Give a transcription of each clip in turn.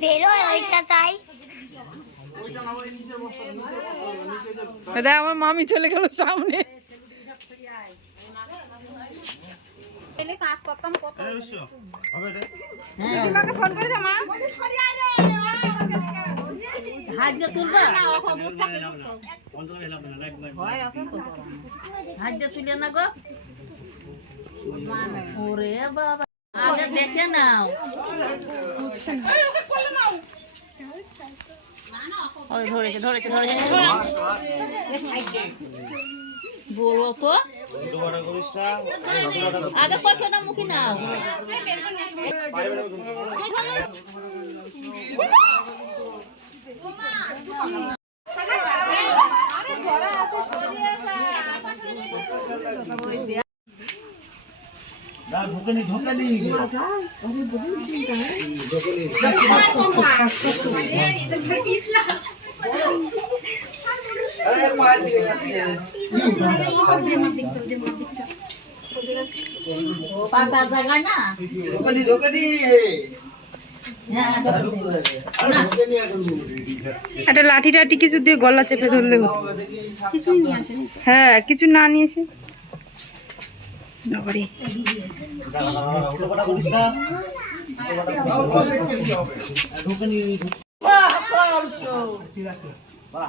বেরোয় ওইটা তাই। দেখ আমার মামি চলে গেল সামনে। হাত দিয়ে তুলে না গো। ওরে বাবা। আগে দেখে নাও। ওই ধরেছে ধরেছে ধরেছে। বলো তো আগে কতটা মুখি নাও। ঢোকেনি ঢোকেনি পাকা জায়গায় না ঢোকেনি। ঢোকেনি হ্যাঁ ঢোকেনি। এখন একটা লাঠি টাঠি কিছু দিয়ে গলা চেপে ধরলে হতো। হ্যাঁ কিছু না নিয়েছে বাবারে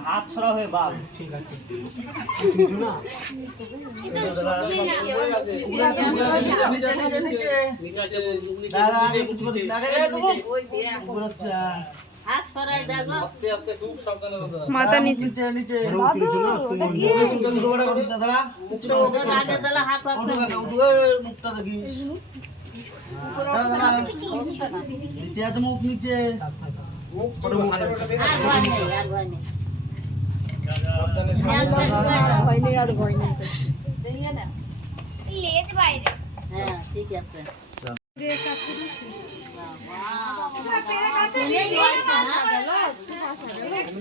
হাত ছড়া হয়ে বাপ ঠিক আছে মাথা নিচু। নিচে নিচে। দিলে হাত পাকবে মুখটা দেখি। দাঁড়া,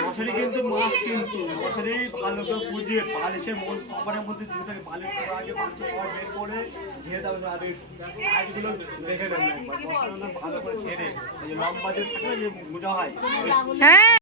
মশারি কিন্তু মাছ কিন্তু মশারি ভালো করে বুঝিয়ে পালিশে মন কপারের মধ্যে জুতাকে বালিশ করা আগে বালিশ পর বের করে দিয়ে তারপরে আগে আজগুলো দেখে দেবেন ভালো করে ছেড়ে লম্বা যে থাকে যে মোজা হয় হ্যাঁ।